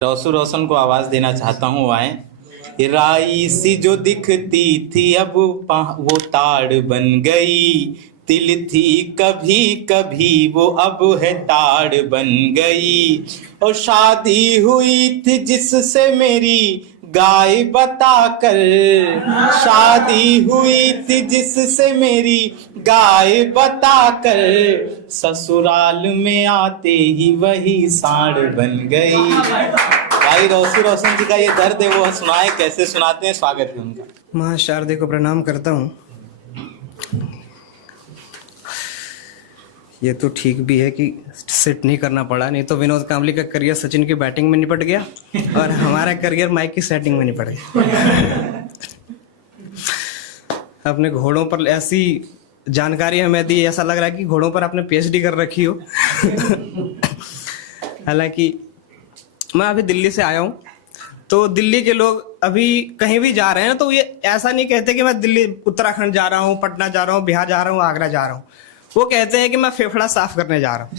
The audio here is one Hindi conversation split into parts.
रोशन को आवाज देना चाहता हूँ। आए राई सी जो दिखती थी अब वो ताड़ बन गई, तिल थी कभी कभी वो अब है ताड़ बन गई। और शादी हुई थी जिससे मेरी गाय बता कर, शादी हुई थी जिससे मेरी गाय बता कर, ससुराल में आते ही वही सांड बन गई। भाई रोशन जी का ये दर्द है, वो सुनाए, कैसे सुनाते हैं, स्वागत है उनका। मां शारदे को प्रणाम करता हूँ। ये तो ठीक भी है कि सेट नहीं करना पड़ा, नहीं तो विनोद कांबली का करियर सचिन की बैटिंग में निपट गया और हमारा करियर माइक की सेटिंग में निपट गया। अपने घोड़ों पर ऐसी जानकारी हमें दी, ऐसा लग रहा है कि घोड़ों पर आपने पीएचडी कर रखी हो। हालांकि मैं अभी दिल्ली से आया हूँ, तो दिल्ली के लोग अभी कहीं भी जा रहे हैं तो ये ऐसा नहीं कहते कि मैं दिल्ली उत्तराखंड जा रहा हूँ, पटना जा रहा हूँ, बिहार जा रहा हूँ, आगरा जा रहा हूँ। वो कहते हैं कि मैं फेफड़ा साफ करने जा रहा हूँ।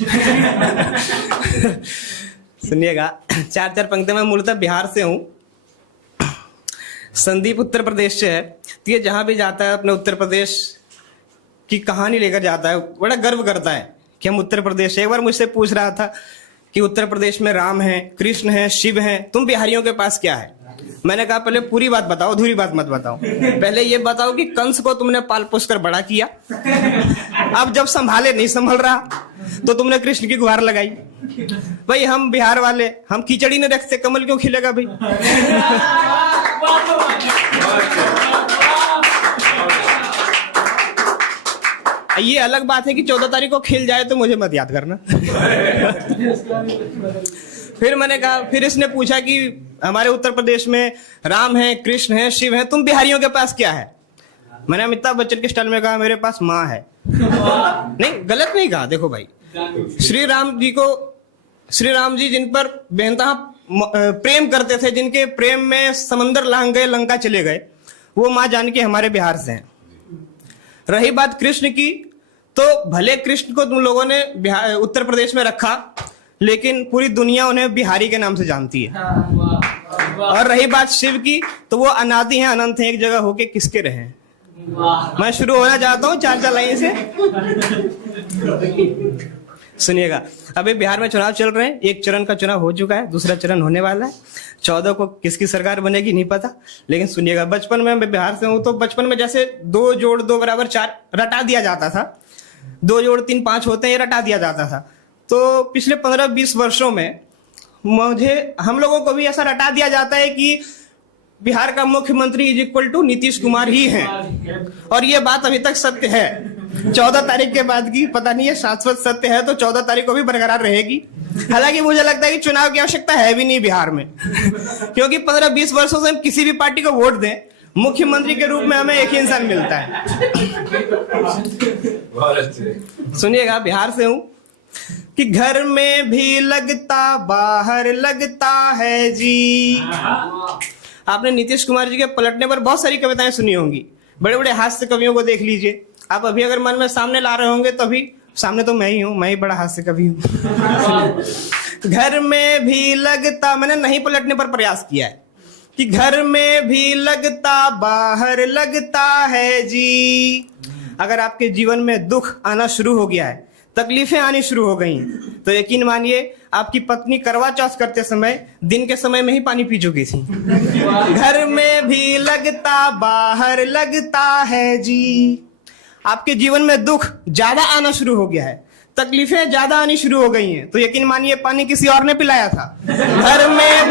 सुनिएगा, चार पंक्ति में मूलतः बिहार से हूँ, संदीप उत्तर प्रदेश से है। तो ये जहां भी जाता है अपने उत्तर प्रदेश की कहानी लेकर जाता है, बड़ा गर्व करता है कि हम उत्तर प्रदेश है। एक बार मुझसे पूछ रहा था कि उत्तर प्रदेश में राम है, कृष्ण है, शिव है, तुम बिहारियों के पास क्या है? मैंने कहा पहले पूरी बात बताओ, अधूरी बात मत बताओ। पहले ये बताओ कि कंस को तुमने पाल पोस कर बड़ा किया, अब जब संभाले नहीं संभल रहा तो तुमने कृष्ण की गुहार लगाई। भाई हम बिहार वाले, हम खिचड़ी नहीं रखते, कमल क्यों खिलेगा भाई? ये अलग बात है कि 14 तारीख को खिल जाए तो मुझे मत याद करना। फिर मैंने कहा, फिर इसने पूछा कि हमारे उत्तर प्रदेश में राम है, कृष्ण है, शिव है, तुम बिहारियों के पास क्या है? मैंने अमिताभ बच्चन के स्टाइल में कहा मेरे पास माँ है। नहीं, गलत नहीं कहा। देखो भाई, श्री राम जी जिन पर बेनतहा प्रेम करते थे, जिनके प्रेम में समंदर लांग गए, लंका चले गए, वो माँ जानकी हमारे बिहार से हैं। रही बात कृष्ण की, तो भले कृष्ण को तुम लोगों ने उत्तर प्रदेश में रखा, लेकिन पूरी दुनिया उन्हें बिहारी के नाम से जानती है। और रही बात शिव की, तो वो अनादि हैं, अनंत हैं, एक जगह होके किसके रहे। मैं शुरू होना चाहता हूँ 4 लाइन से। सुनिएगा, अभी बिहार में चुनाव चल रहे हैं, एक चरण का चुनाव हो चुका है, दूसरा चरण होने वाला है। 14 को किसकी सरकार बनेगी नहीं पता, लेकिन सुनिएगा, बचपन में मैं बिहार से हूं, तो बचपन में जैसे 2 जोड़ 2 बराबर 4 रटा दिया जाता था, 2 जोड़ 3 5 होते हैं, ये रटा दिया जाता था। तो पिछले 15-20 वर्षों में हम लोगों को भी ऐसा रटा दिया जाता है कि बिहार का मुख्यमंत्री is equal to Nitish Kumar ही है, और ये बात अभी तक सत्य है। 14 तारीख के बाद की पता नहीं है, शाश्वत सत्य है तो 14 तारीख को भी बरकरार रहेगी। हालांकि मुझे लगता है कि चुनाव की आवश्यकता है भी नहीं बिहार में, क्योंकि 15-20 वर्षों से हम किसी भी पार्टी को वोट दें, मुख्यमंत्री के रूप में हमें एक ही इंसान मिलता है। सुनिएगा, बिहार से हूं कि घर में भी लगता बाहर लगता है जी। आपने नीतीश कुमार जी के पलटने पर बहुत सारी कविताएं सुनी होंगी, बड़े बड़े हास्य कवियों को देख लीजिए आप। अभी अगर मन में सामने ला रहे होंगे तो अभी सामने तो मैं ही हूं, मैं ही बड़ा हास्य कवि हूं। घर में भी लगता, मैंने नहीं पलटने पर प्रयास किया है कि घर में भी लगता बाहर लगता है जी। अगर आपके जीवन में दुख आना शुरू हो गया है, तकलीफें आनी शुरू हो गई, तो यकीन मानिए आपकी पत्नी करवा चौथ करते समय दिन के समय में ही पानी पी चुकी थी। घर में भी लगता बाहर लगता है जी। आपके जीवन में दुख ज्यादा आना शुरू हो गया है, तकलीफें ज्यादा आनी शुरू हो गई हैं, तो यकीन मानिए पानी किसी और ने पिलाया था। घर में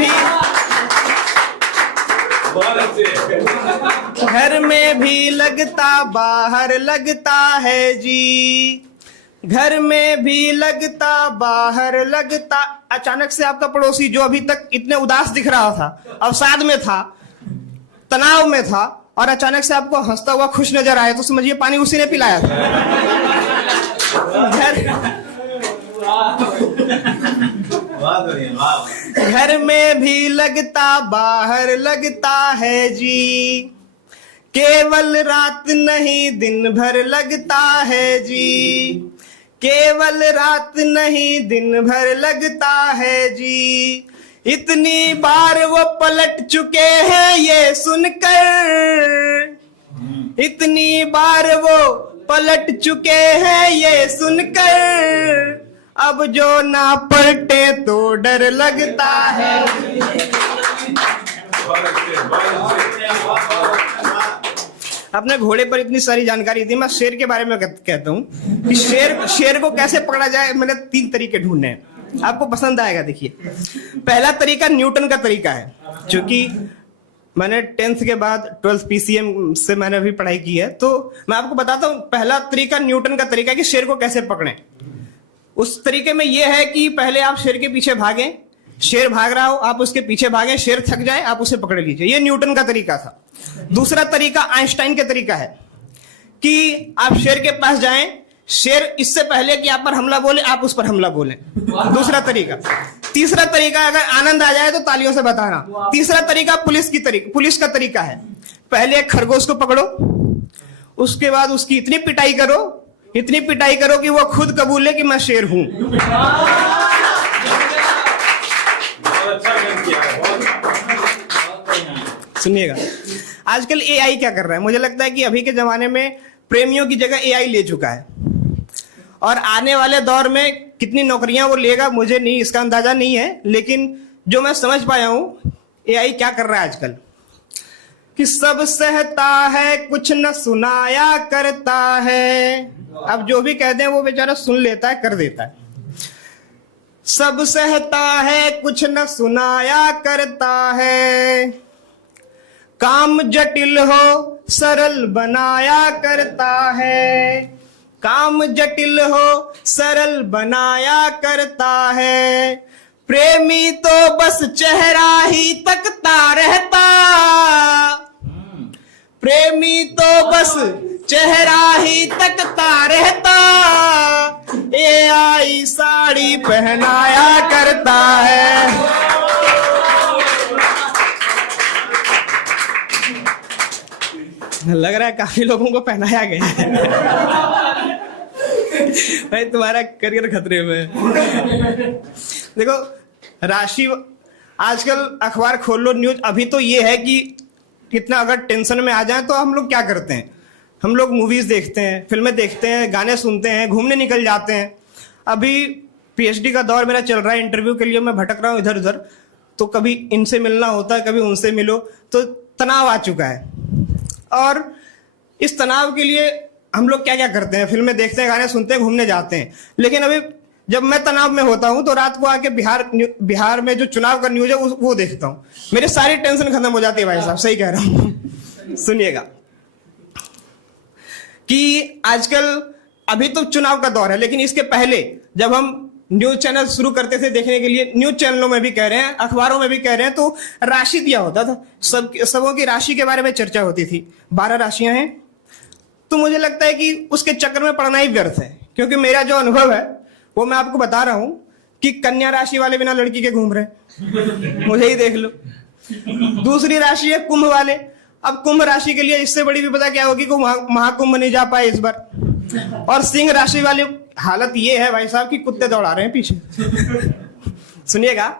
भी लगता बाहर लगता है जी। घर में भी लगता बाहर लगता। अचानक से आपका पड़ोसी जो अभी तक इतने उदास दिख रहा था, अवसाद में था, तनाव में था, और अचानक से आपको हंसता हुआ खुश नजर आया, तो समझिए पानी उसी ने पिलाया था। घर में भी लगता बाहर लगता है जी। केवल रात नहीं दिन भर लगता है जी। केवल रात नहीं दिन भर लगता है जी। इतनी बार वो पलट चुके हैं ये सुनकर, इतनी बार वो पलट चुके हैं ये सुनकर, अब जो ना पलटे तो डर लगता है। अपने घोड़े पर इतनी सारी जानकारी थी, मैं शेर के बारे में कहता हूँ कि शेर को कैसे पकड़ा जाए। मैंने 3 तरीके ढूंढने हैं, आपको पसंद आएगा। देखिए, पहला तरीका न्यूटन का तरीका है, क्योंकि मैंने 10th के बाद 12th PCM से मैंने भी पढ़ाई की है, तो मैं आपको बताता हूँ। पहला तरीका न्यूटन का तरीका है कि शेर को कैसे पकड़ें। उस तरीके में यह है कि पहले आप शेर के पीछे भागें, शेर भाग रहा हो, आप उसके पीछे भागें, शेर थक जाए, आप उसे पकड़ लीजिए। ये न्यूटन का तरीका था। दूसरा तरीका आइंस्टाइन का तरीका है कि आप शेर के पास जाएं, शेर इससे पहले कि आप पर हमला बोले, आप उस पर हमला बोलें। दूसरा तरीका। तीसरा तरीका, अगर आनंद आ जाए तो तालियों से बताना। तीसरा तरीका पुलिस का तरीका है। पहले एक खरगोश को पकड़ो, उसके बाद उसकी इतनी पिटाई करो कि वो खुद कबूले कि मैं शेर हूं। सुनिएगा, आजकल AI क्या कर रहा है, मुझे लगता है कि अभी के जमाने में प्रेमियों की जगह AI ले चुका है, और आने वाले दौर में कितनी नौकरियां वो लेगा मुझे नहीं, इसका अंदाजा नहीं है, लेकिन जो मैं समझ पाया हूं AI क्या कर रहा है आजकल, कि सब सहता है कुछ न सुनाया करता है। अब जो भी कहते हैं वो बेचारा सुन लेता है, कर देता है। सब सहता है कुछ न सुनाया करता है, काम जटिल हो सरल बनाया करता है, काम जटिल हो सरल बनाया करता है। प्रेमी तो बस चेहरा ही तकता रहता, प्रेमी तो बस चेहरा ही तकता रहता, AI साड़ी पहनाया करता है। लग रहा है काफी लोगों को पहनाया गया है। भाई तुम्हारा करियर खतरे में है। देखो, राशि आजकल अखबार खोल लो, न्यूज अभी तो ये है कि कितना अगर टेंशन में आ जाए तो हम लोग क्या करते हैं, हम लोग मूवीज देखते हैं, फिल्में देखते हैं, गाने सुनते हैं, घूमने निकल जाते हैं। अभी PhD का दौर मेरा चल रहा है, इंटरव्यू के लिए मैं भटक रहा हूँ इधर उधर, तो कभी इनसे मिलना होता है, कभी उनसे मिलो, तो तनाव आ चुका है। और इस तनाव के लिए हम लोग क्या क्या करते हैं, फिल्में देखते हैं, गाने सुनते हैं, घूमने जाते हैं। लेकिन अभी जब मैं तनाव में होता हूं तो रात को आके बिहार में जो चुनाव का न्यूज है वो देखता हूं, मेरी सारी टेंशन खत्म हो जाती है। भाई साहब सही कह रहा हूं। सुनिएगा कि आजकल अभी तो चुनाव का दौर है, लेकिन इसके पहले जब हम न्यूज चैनल शुरू करते थे देखने के लिए, न्यूज चैनलों में भी कह रहे हैं, अखबारों में भी कह रहे हैं, तो राशि दिया होता था, सबों की राशि के बारे में चर्चा होती थी। 12 राशियां हैं, तो मुझे लगता है कि उसके चक्कर में पड़ना ही व्यर्थ है, क्योंकि मेरा जो अनुभव है वो मैं आपको बता रहा हूं कि कन्या राशि वाले बिना लड़की के घूम रहे, मुझे ही देख लो। दूसरी राशि है कुंभ वाले। अब कुंभ राशि के लिए इससे बड़ी विपदा क्या होगी कि महाकुंभ नहीं जा पाए इस बार। और सिंह राशि वाले हालत ये है भाई साहब कि कुत्ते दौड़ा रहे हैं पीछे। सुनिएगा,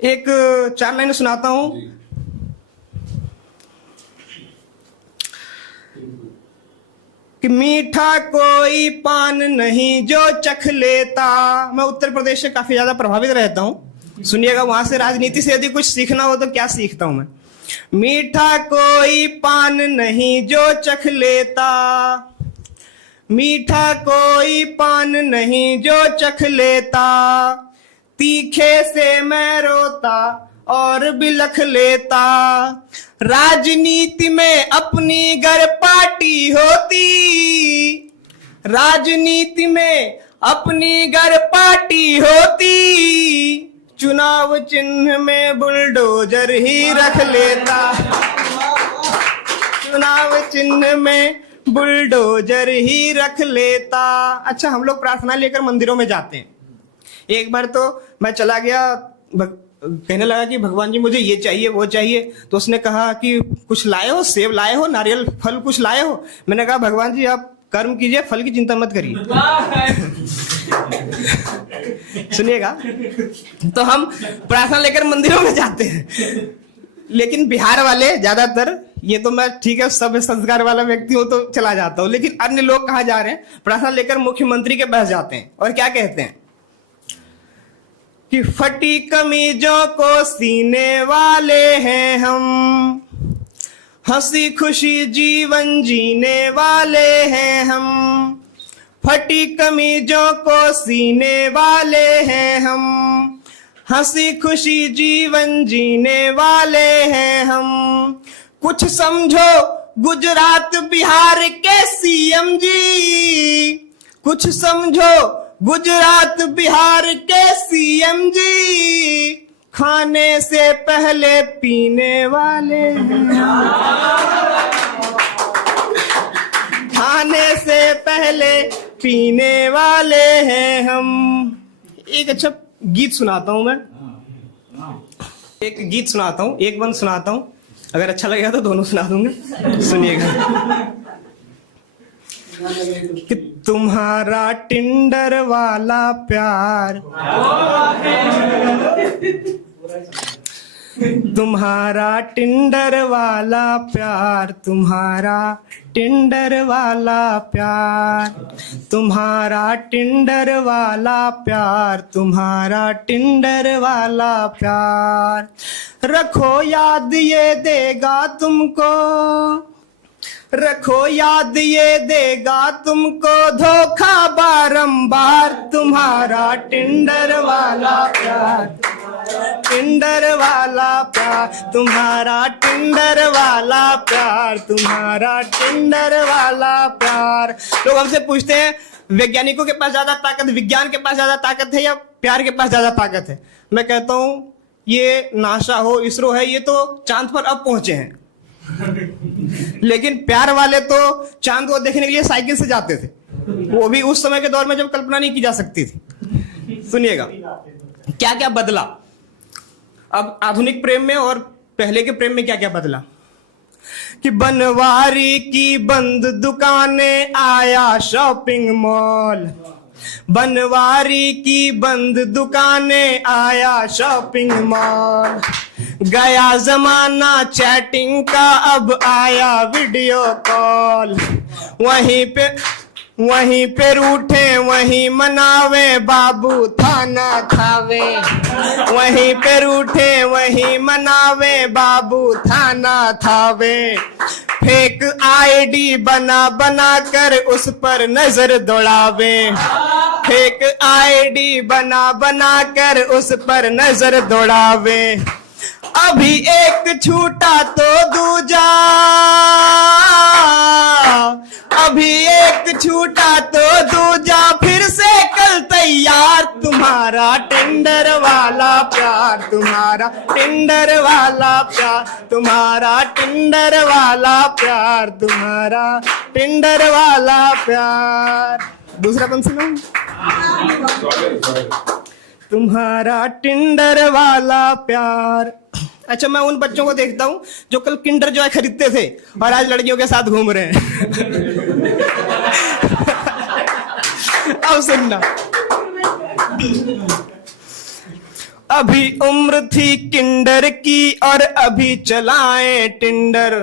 एक 4 लाइन सुनाता हूं। कि मीठा कोई पान नहीं जो चख लेता। मैं उत्तर प्रदेश से काफी ज्यादा प्रभावित रहता हूं, सुनिएगा, वहां से राजनीति से यदि कुछ सीखना हो तो क्या सीखता हूं मैं। मीठा कोई पान नहीं जो चख लेता, मीठा कोई पान नहीं जो चख लेता, तीखे से मैं रोता और बिलख लेता। राजनीति में अपनी गर पार्टी होती, राजनीति में अपनी गर पार्टी होती, चुनाव चिन्ह में बुलडोजर ही रख लेता, चुनाव चिन्ह में बुलडोजर ही रख लेता। अच्छा, हम लोग प्रार्थना लेकर मंदिरों में जाते हैं। एक बार तो मैं चला गया, कहने लगा कि भगवान जी मुझे ये चाहिए वो चाहिए, तो उसने कहा कि कुछ लाए हो, सेब लाए हो, नारियल फल कुछ लाए हो। मैंने कहा भगवान जी आप कर्म कीजिए, फल की चिंता मत करिए। सुनिएगा, तो हम प्रार्थना लेकर मंदिरों में जाते हैं, लेकिन बिहार वाले ज्यादातर, ये तो मैं ठीक है सब संस्कार वाला व्यक्ति हूं तो चला जाता हूं, लेकिन अन्य लोग कहाँ जा रहे हैं, प्रार्थना लेकर मुख्यमंत्री के पास जाते हैं और क्या कहते हैं कि फटी कमीजों को सीने वाले हैं हम, हंसी खुशी जीवन जीने वाले हैं हम, फटी कमीजों को सीने वाले हैं हम, हंसी खुशी जीवन जीने वाले हैं हम। कुछ समझो गुजरात बिहार के सीएम जी, कुछ समझो गुजरात बिहार के सीएम जी, खाने से पहले पीने वाले हैं, खाने से पहले पीने वाले हैं हम। एक अच्छा गीत सुनाता हूं मैं, एक गीत सुनाता हूं, एक बंद सुनाता हूं, अगर अच्छा लगेगा तो दोनों सुना दूंगा, सुनिएगा। कि तुम्हारा टिंडर वाला प्यार, तुम्हारा टिंडर वाला प्यार, तुम्हारा टिंडर वाला प्यार, तुम्हारा टिंडर वाला प्यार, तुम्हारा टिंडर वाला प्यार, रखो याद ये देगा तुमको, रखो याद ये देगा तुमको धोखा बारंबार, तुम्हारा टिंडर वाला प्यार, टिंडर वाला प्यार, तुम्हारा टिंडर वाला प्यार, तुम्हारा टिंडर वाला प्यार। लोग हमसे पूछते हैं वैज्ञानिकों के पास ज्यादा ताकत, विज्ञान के पास ज्यादा ताकत है या प्यार के पास ज्यादा ताकत है? मैं कहता हूं ये नासा हो, इसरो है, ये तो चांद पर अब पहुंचे हैं, लेकिन प्यार वाले तो चांद को देखने के लिए साइकिल से जाते थे, वो भी उस समय के दौर में जब कल्पना नहीं की जा सकती थी। सुनिएगा क्या क्या बदला अब आधुनिक प्रेम में और पहले के प्रेम में, क्या क्या बदला। कि बनवारी की बंद दुकानें आया शॉपिंग मॉल, बनवारी की बंद दुकानें आया शॉपिंग मॉल, गया जमाना चैटिंग का अब आया वीडियो कॉल, वहीं पे रूठे वहीं मनावे बाबू थाना थावे, वहीं पे रूठे वहीं मनावे बाबू थाना थावे, फेक आईडी बना बना कर उस पर नजर दौड़ावे, फेक आईडी बना बना कर उस पर नजर दौड़ावे, अभी एक छूटा तो दूजा, अभी एक छूटा तो दूजा फिर से कल तैयार, तुम्हारा टिंडर वाला प्यार, तुम्हारा टिंडर वाला प्यार, तुम्हारा टिंडर वाला प्यार, तुम्हारा टिंडर वाला प्यार। दूसरा कौन सुनाऊं? तुम्हारा टिंडर वाला प्यार। अच्छा, मैं उन बच्चों को देखता हूं जो कल किंडर जॉय खरीदते थे और आज लड़कियों के साथ घूम रहे हैं। अब सुनना, अभी उम्र थी किंडर की और अभी चलाएं टिंडर,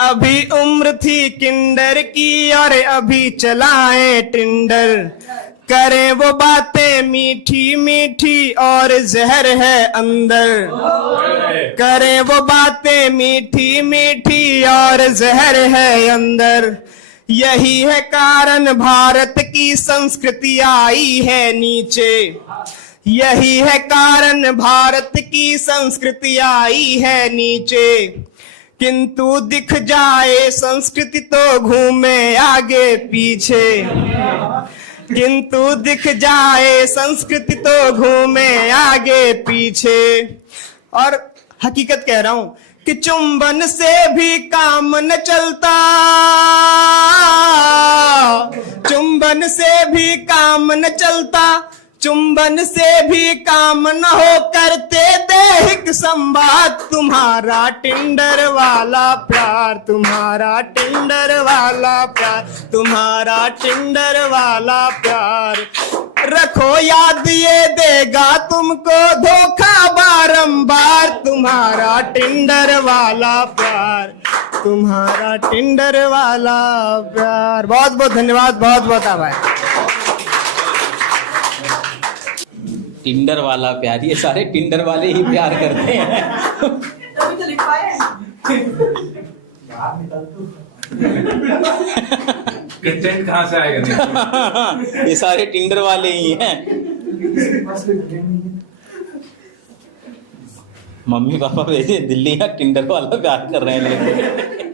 अभी उम्र थी किंडर की और अभी चलाएं टिंडर, करें वो बातें मीठी मीठी और जहर है अंदर, करें वो बातें मीठी मीठी और जहर है अंदर, यही है कारण भारत की संस्कृति आई है नीचे, यही है कारण भारत की संस्कृति आई है नीचे, किंतु दिख जाए संस्कृति तो घूमे आगे पीछे, किंतु दिख जाए संस्कृति तो घूमे आगे पीछे। और हकीकत कह रहा हूं कि चुंबन से भी काम न चलता, चुंबन से भी काम न चलता, चुंबन से भी काम न हो करते दे ऐहिक संवाद, तुम्हारा टिंडर वाला प्यार, तुम्हारा टिंडर वाला प्यार, तुम्हारा टिंडर वाला प्यार। रखो याद ये देगा तुमको धोखा बारंबार, तुम्हारा टिंडर वाला प्यार, तुम्हारा टिंडर वाला प्यार। बहुत बहुत धन्यवाद, बहुत बहुत आभार। टिंडर वाला प्यार, ये सारे टिंडर वाले ही प्यार करते हैं। तभी तो लिख पाए। कंटेंट कहाँ से आएगा? ये सारे टिंडर वाले ही हैं। मम्मी पापा भेजे दिल्ली, यहाँ टिंडर वाला प्यार कर रहे हैं लोग।